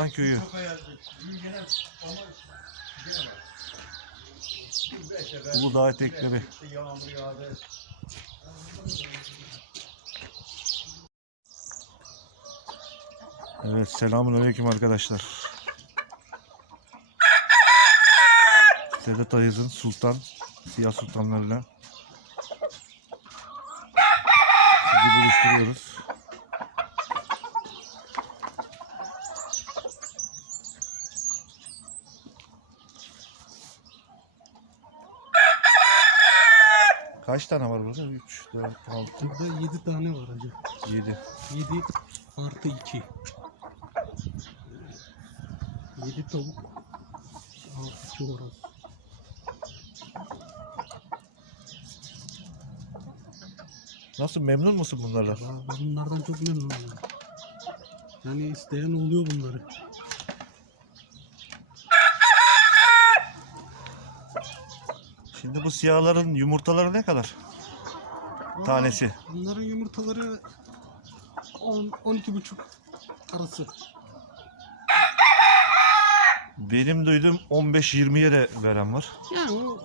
Alan Köyü. Uludağ etekleri. Evet selamünaleyküm arkadaşlar. Sedat Ayaz'ın Sultan, Siyah Sultanlarıyla sizi buluşturuyoruz. Kaç tane var burada? 3, 4, 6, Burada 7 tane var hacı. 7. 7 artı 2. 7 tavuk. 6 horoz. Nasıl memnun musun Ben bunlardan çok memnunum. Yani isteyen oluyor bunları. Şimdi bu siyahların yumurtaları ne kadar? Valla Tanesi. Bunların yumurtaları 10 12 buçuk arası. Benim duydum 15-20'ye de veren var. Yani o,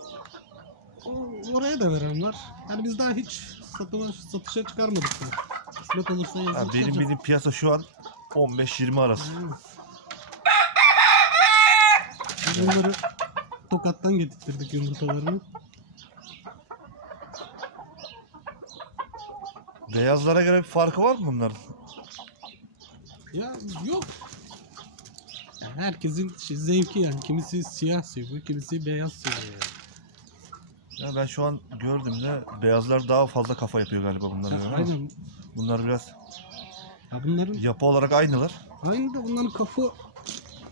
o- oraya da veren var. Yani biz daha hiç satıma, satışa çıkarmadık da. Kısmet olursa yazın Ha, benim çıkacak. bildiğim piyasa şu an 15-20 arası. Aynen. Biz bunları Tokat'tan getirttirdik yumurtalarını. Beyazlara göre bir farkı var mı bunların? Ya yok. Ya herkesin şey, zevki yani. Kimisi siyah seviyor, kimisi beyaz seviyor. Yani. Ya ben şu an gördüğümde beyazlar daha fazla kafa yapıyor galiba bunlara göre. Aynen. Bunlar biraz Ya bunların yapı olarak aynılar. aynı da bunların kafa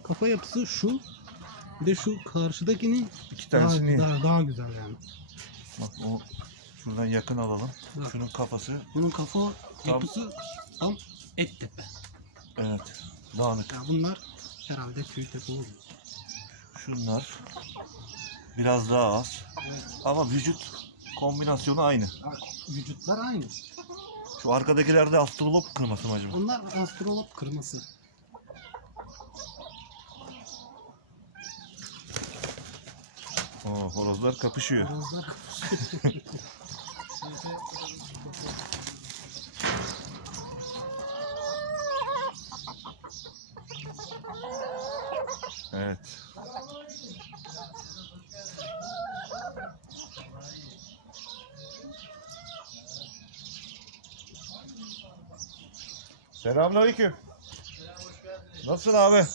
kafa yapısı şu. Bir de şu karşıdakinin İki daha, tanesi niye? daha, daha güzel yani. Bak o şuradan yakın alalım. Bak. Şunun kafası Bunun kafa yapısı tam et tepe. evet dağınık. Ya bunlar herhalde tüy tepe oluyor. Şunlar biraz daha az. Evet. Ama vücut kombinasyonu aynı. Bak, vücutlar aynı. Şu arkadakilerde astrolop kırması mı acaba? Onlar astrolop kırması. Oo, horozlar kapışıyor. Horozlar Evet. Selamünaleyküm. Nasılsın abi?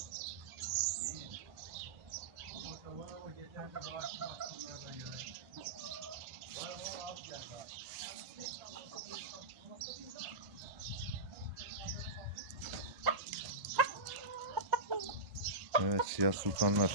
Evet, siyah sultanlar.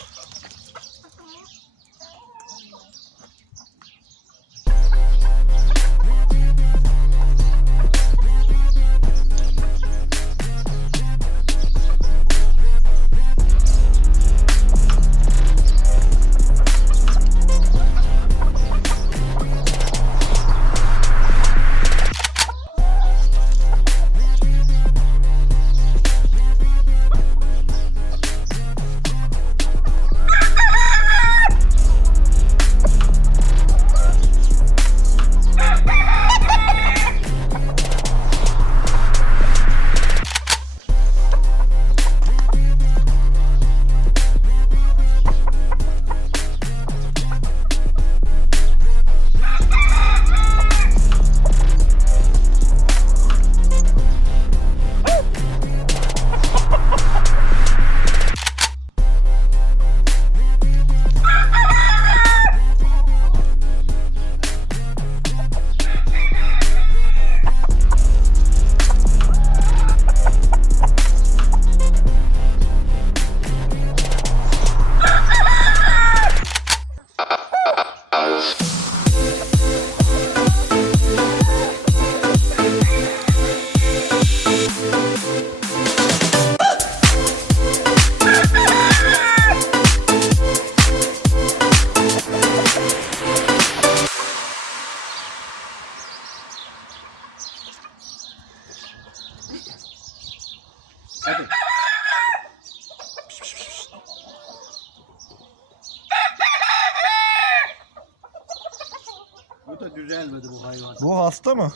Gelmedi bu hayvan. Bu hasta mı?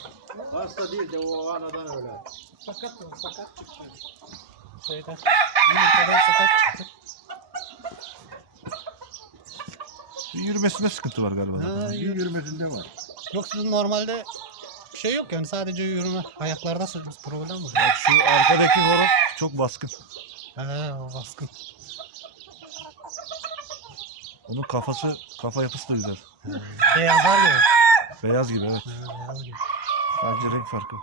Hasta değil de o anadan öyle. Sakat mı? Sakat çıktı. Şeyden. Yumurtadan sakat çıktı. Yürümesinde sıkıntı var galiba. Ha, İyi yürümesinde var. Yok sizin normalde bir şey yok yani sadece yürüme. Ayaklarda sırf problem var. Bak şu arkadaki horoz çok baskın. He o baskın. Onun kafası, kafa yapısı da güzel. Beyazlar gibi. Beyaz gibi evet. Beyaz gibi. Sadece renk farkı.